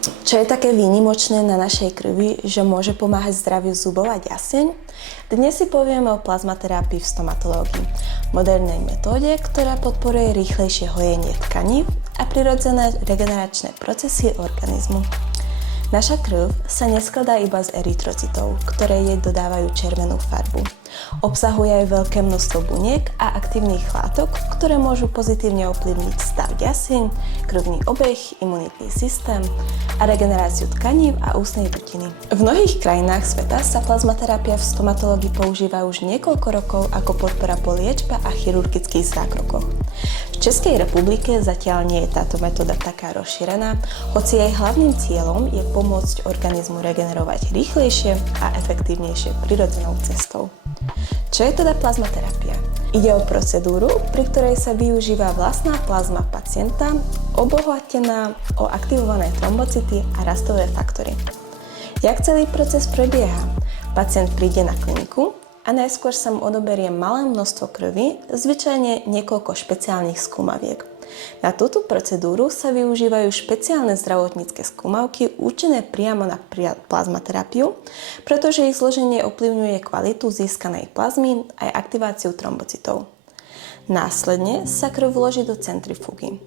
Čo je také výnimočné na našej krvi, že môže pomáhať zdraviu zubov a ďaseň? Dnes si povieme o plazmaterapii v stomatológii, modernej metóde, ktorá podporuje rýchlejšie hojenie tkaní a prirodzené regeneračné procesy organizmu. Naša krv sa neskladá iba z erytrocitov, ktoré jej dodávajú červenú farbu. Obsahuje aj veľké množstvo buniek a aktívnych látok, ktoré môžu pozitívne ovplyvniť stav ďasien, krvný obeh, imunitný systém a regeneráciu tkanív a ústnej dutiny. V mnohých krajinách sveta sa plazmaterapia v stomatológii používa už niekoľko rokov ako podpora po liečbe a chirurgických zákrokoch. V Českej republike zatiaľ nie je táto metóda taká rozšírená, hoci jej hlavným cieľom je pomôcť organizmu regenerovať rýchlejšie a efektívnejšie prirodzenou cestou. Čo je teda plazmaterapia? Ide o procedúru, pri ktorej sa využíva vlastná plazma pacienta, obohatená o aktivované trombocity a rastové faktory. Jak celý proces prebieha? Pacient príde na kliniku a najskôr sa mu odoberie malé množstvo krvi, zvyčajne niekoľko špeciálnych skúmaviek. Na túto procedúru sa využívajú špeciálne zdravotnícke skúmavky určené priamo na plazmaterapiu, pretože ich zloženie ovplyvňuje kvalitu získanej plazmy aj aktiváciu trombocitov. Následne sa krv vloží do centrifúgy.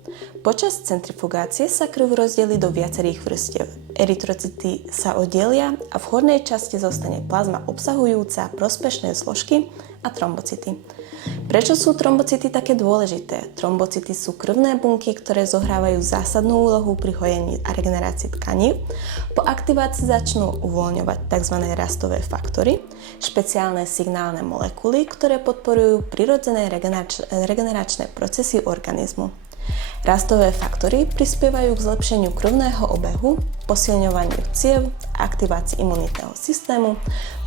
Počas centrifugácie sa krv rozdelí do viacerých vrstiev. Erytrocity sa oddelia a v hornej časti zostane plazma obsahujúca prospešné zložky a trombocity. Prečo sú trombocity také dôležité? Trombocity sú krvné bunky, ktoré zohrávajú zásadnú úlohu pri hojení a regenerácii tkaní. Po aktivácii začnú uvoľňovať tzv. Rastové faktory, špeciálne signálne molekuly, ktoré podporujú prirodzené regeneračné procesy organizmu. Rastové faktory prispievajú k zlepšeniu krvného obehu, posilňovaniu ciev, aktivácii imunitného systému,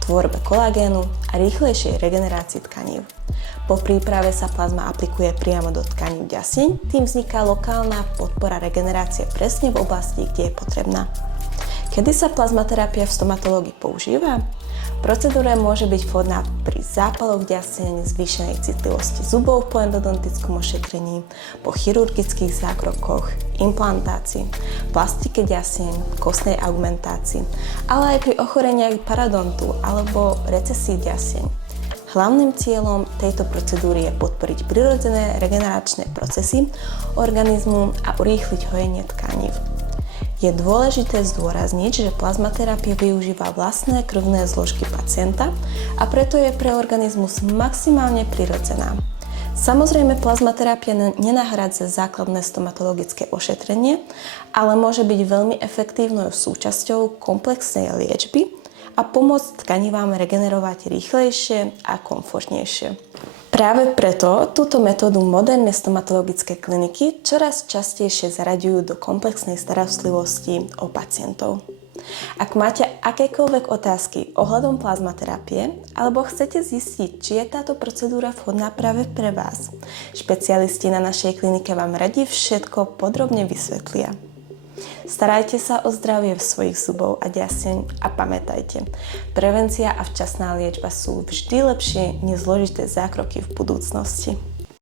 tvorbe kolagénu a rýchlejšej regenerácii tkanív. Po príprave sa plazma aplikuje priamo do tkaní ďasieň, tým vzniká lokálna podpora regenerácie presne v oblasti, kde je potrebná. Kedy sa plazmaterapia v stomatológii používa? Procedúra môže byť vhodná pri zápaloch ďasieň, zvýšenej citlivosti zubov po endodontickom ošetrení, po chirurgických zákrokoch, implantácii, plastike ďasieň, kostnej augmentácii, ale aj pri ochoreniach parodontu alebo recesii ďasieň. Hlavným cieľom tejto procedúry je podporiť prirodzené regeneračné procesy organizmu a urýchliť hojenie tkanív. Je dôležité zdôrazniť, že plazmaterapia využíva vlastné krvné zložky pacienta a preto je pre organizmus maximálne prirodzená. Samozrejme, plazmaterapia nenahradza základné stomatologické ošetrenie, ale môže byť veľmi efektívnou súčasťou komplexnej liečby a pomôcť tkanivám regenerovať rýchlejšie a komfortnejšie. Práve preto túto metódu moderné stomatologické kliniky čoraz častejšie zaraďujú do komplexnej starostlivosti o pacientov. Ak máte akékoľvek otázky ohľadom plazmaterapie alebo chcete zistiť, či je táto procedúra vhodná práve pre vás, špecialisti na našej klinike vám radi všetko podrobne vysvetlia. Starajte sa o zdravie svojich zubov a ďasieň a pamätajte, prevencia a včasná liečba sú vždy lepšie než zložité zákroky v budúcnosti.